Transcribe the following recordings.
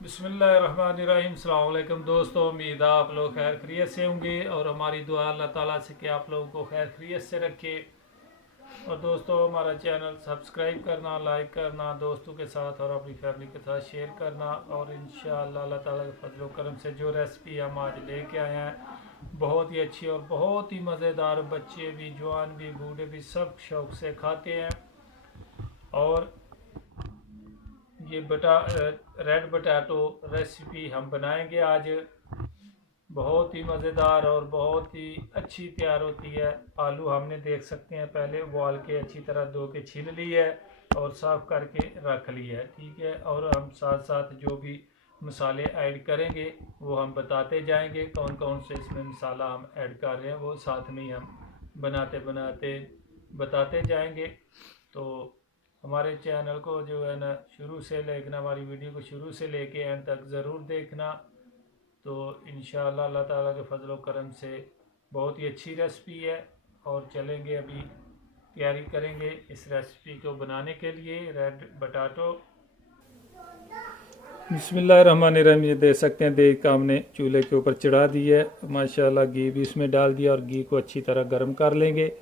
बिस्मिल्लाहिर्रहमानिर्रहीम। अस्सलाम वालेकुम दोस्तों, उम्मीद है आप लोग खैर खैरियत से होंगे और हमारी दुआ अल्लाह ताला से कि आप लोगों को खैर खैरियत से रखे। और दोस्तों, हमारा चैनल सब्सक्राइब करना, लाइक करना, दोस्तों के साथ और अपनी फैमिली के साथ शेयर करना। और इंशाअल्लाह अल्लाह ताला के फजल व करम से जो रेसिपी हम आज लेके आए हैं बहुत ही अच्छी और बहुत ही मज़ेदार, बच्चे भी, जवान भी, बूढ़े भी सब शौक से खाते हैं। और ये रेड बटाटो रेसिपी हम बनाएंगे आज। बहुत ही मज़ेदार और बहुत ही अच्छी तैयार होती है। आलू हमने देख सकते हैं पहले उबाल के अच्छी तरह धो के छील ली है और साफ़ करके रख ली है, ठीक है। और हम साथ साथ जो भी मसाले ऐड करेंगे वो हम बताते जाएंगे, कौन कौन से इसमें मसाला हम ऐड कर रहे हैं वो साथ में ही हम बनाते बनाते बताते जाएंगे। तो हमारे चैनल को जो है ना शुरू से लेकर, हमारी वीडियो को शुरू से लेके एंड तक ज़रूर देखना। तो इंशाअल्लाह अल्लाह ताला के फजल व करम से बहुत ही अच्छी रेसिपी है। और चलेंगे अभी तैयारी करेंगे इस रेसिपी को बनाने के लिए, रेड बटाटो। बिस्मिल्लाहिर्रहमानिर्रहीम। ये देख सकते हैं देख का हमने चूल्हे के ऊपर चढ़ा दी है, माशाल्लाह घी भी इसमें डाल दिया और घी को अच्छी तरह गर्म कर लेंगे।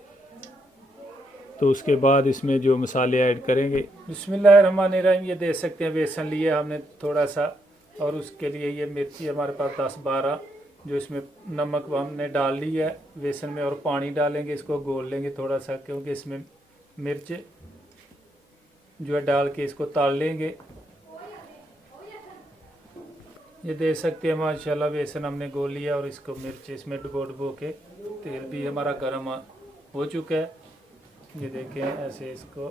तो उसके बाद इसमें जो मसाले ऐड करेंगे, बिस्मिल्लाहिर्रहमानिर्रहीम। ये देख सकते हैं बेसन लिया हमने थोड़ा सा, और उसके लिए ये मिर्ची हमारे पास 10-12 जो इसमें नमक हमने डाल ली है बेसन में, और पानी डालेंगे, इसको घोल लेंगे थोड़ा सा क्योंकि इसमें मिर्च जो है डाल के इसको ताल लेंगे। ये देख सकते हैं माशाल्लाह बेसन हमने घोल लिया और इसको मिर्च इसमें डुबो डुबो के, तेल भी हमारा गर्म हो चुका है। ये देखें ऐसे इसको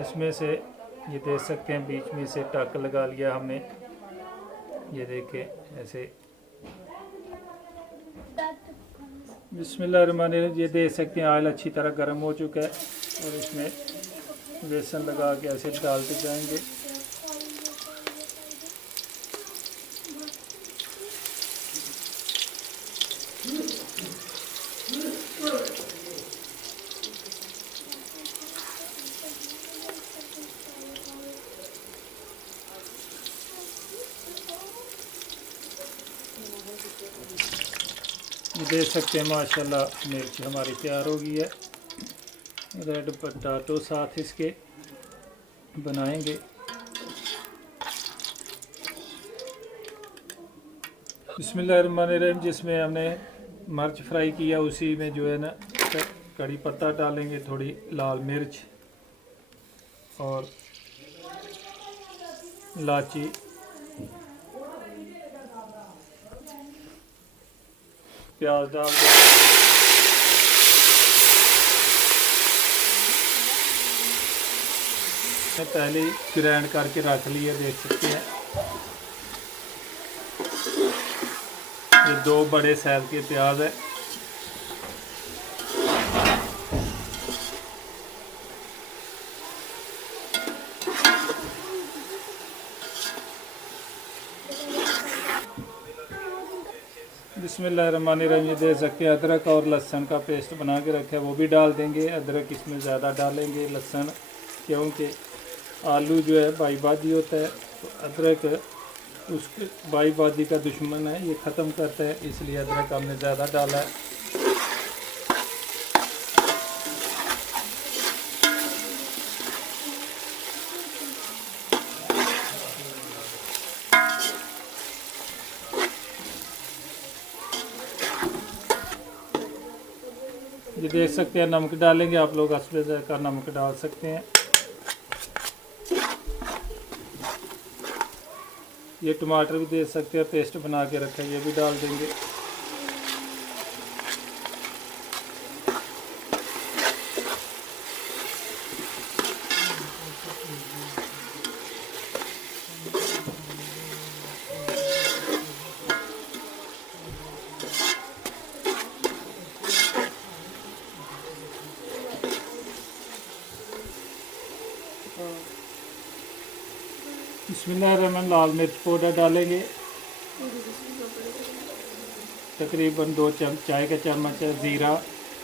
इसमें से ये देख सकते हैं बीच में से टक लगा लिया हमने। ये देखें ऐसे बिस्मिल्लाहिर्रहमानिर्रहीम। ये देख सकते हैं ऑयल अच्छी तरह गर्म हो चुका है और इसमें बेसन लगा के ऐसे डालते जाएंगे। ये देख सकते हैं माशाल्लाह मिर्च हमारी तैयार हो गई है। रेड पोटैटो साथ इसके बनाएंगे। बिस्मिल्लाहिर्रहमानिर्रहीम। जिसमें हमने मिर्च फ्राई किया उसी में जो है ना कड़ी पत्ता डालेंगे, थोड़ी लाल मिर्च और इलायची, प्याज डाल दें। पहले ही ग्राइंड करके रख लिए, देख सकते हैं ये 2 बड़े साइज के प्याज है। बिस्मिल्लाहिर्रहमानिर्रहीम। ये देख सकते हैं अदरक और लहसुन का पेस्ट बना के रखा है वो भी डाल देंगे। अदरक इसमें ज़्यादा डालेंगे, लहसुन क्योंकि आलू जो है बाईबादी होता है, तो अदरक उसके बाईबादी का दुश्मन है, ये ख़त्म करता है, इसलिए अदरक हमने ज़्यादा डाला है। ये देख सकते हैं नमक डालेंगे, आप लोग हस्बे का नमक डाल सकते हैं। ये टमाटर भी देख सकते हैं पेस्ट बना के रखा है, ये भी डाल देंगे। इसमें लाल मिर्च पाउडर डालेंगे, तकरीबन 2 चाय का चम्मच है। ज़ीरा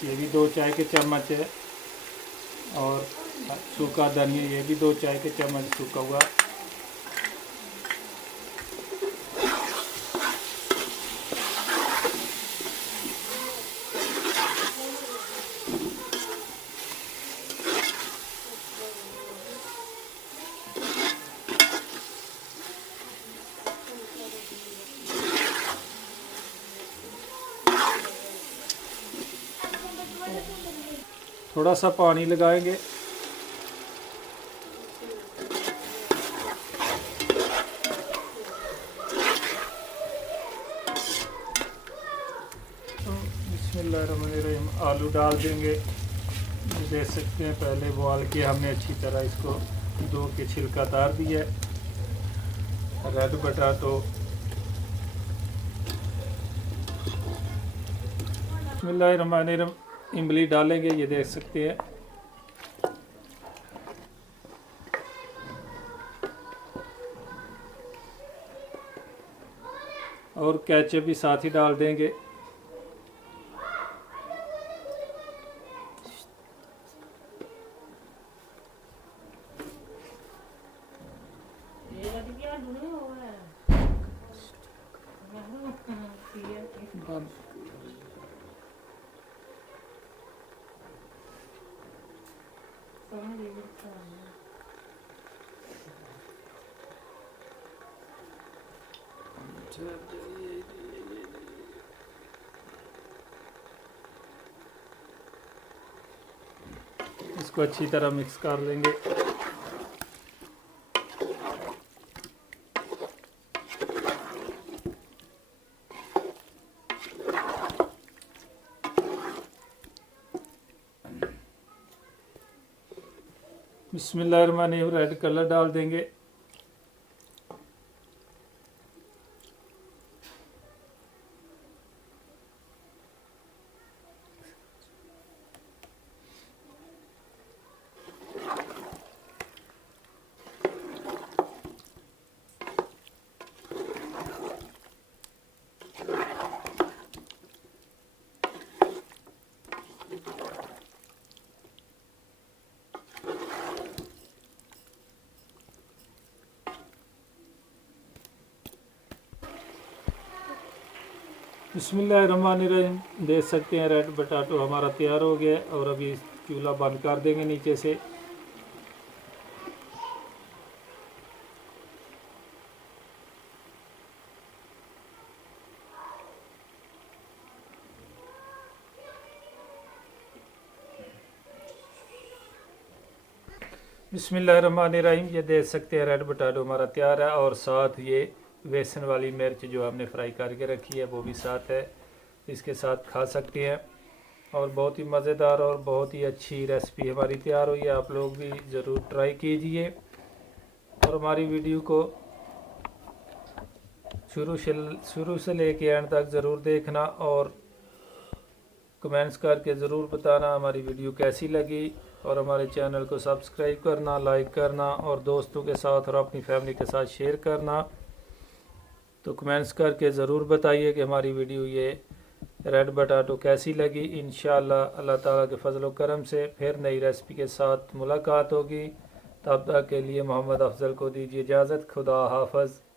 ये भी 2 चाय के चम्मच है। और सूखा धनिया, ये भी 2 चाय के चम्मच सूखा हुआ। थोड़ा सा पानी लगाएंगे। तो बिस्मिल्लाहिर्रहमानिर्रहीम आलू डाल देंगे। देख सकते हैं पहले बोल के हमने अच्छी तरह इसको धो के छिलका उतार दिया है। रेड बटाटो, बिस्मिल्लाहिर्रहमानिर्रहीम इमली डालेंगे, ये देख सकते हैं। और केचप भी साथ ही डाल देंगे। इसको अच्छी तरह मिक्स कर लेंगे। बिस्मिल्लाहिर्रहमानिर्रहीम रेड कलर डाल देंगे। बिस्मिल्लाहिर्रहमानिर्रहीम देख सकते हैं रेड बटाटो हमारा तैयार हो गया है। और अभी चूल्हा बंद कर देंगे नीचे से। बिस्मिल्लाहिर्रहमानिर्रहीम ये देख सकते हैं रेड बटाटो हमारा तैयार है। और साथ ये बेसन वाली मिर्च जो हमने फ्राई करके रखी है वो भी साथ है, इसके साथ खा सकते हैं। और बहुत ही मज़ेदार और बहुत ही अच्छी रेसिपी हमारी तैयार हुई है। आप लोग भी ज़रूर ट्राई कीजिए और हमारी वीडियो को शुरू से लेके एंड तक ज़रूर देखना और कमेंट्स करके ज़रूर बताना हमारी वीडियो कैसी लगी। और हमारे चैनल को सब्सक्राइब करना, लाइक करना और दोस्तों के साथ और अपनी फैमिली के साथ शेयर करना। तो कमेंट्स करके ज़रूर बताइए कि हमारी वीडियो ये रेड बटाटो कैसी लगी। इंशाअल्लाह अल्लाह ताला के फजल व करम से फिर नई रेसिपी के साथ मुलाकात होगी। तब तक के लिए मोहम्मद अफजल को दीजिए इजाज़त। खुदा हाफ़िज़।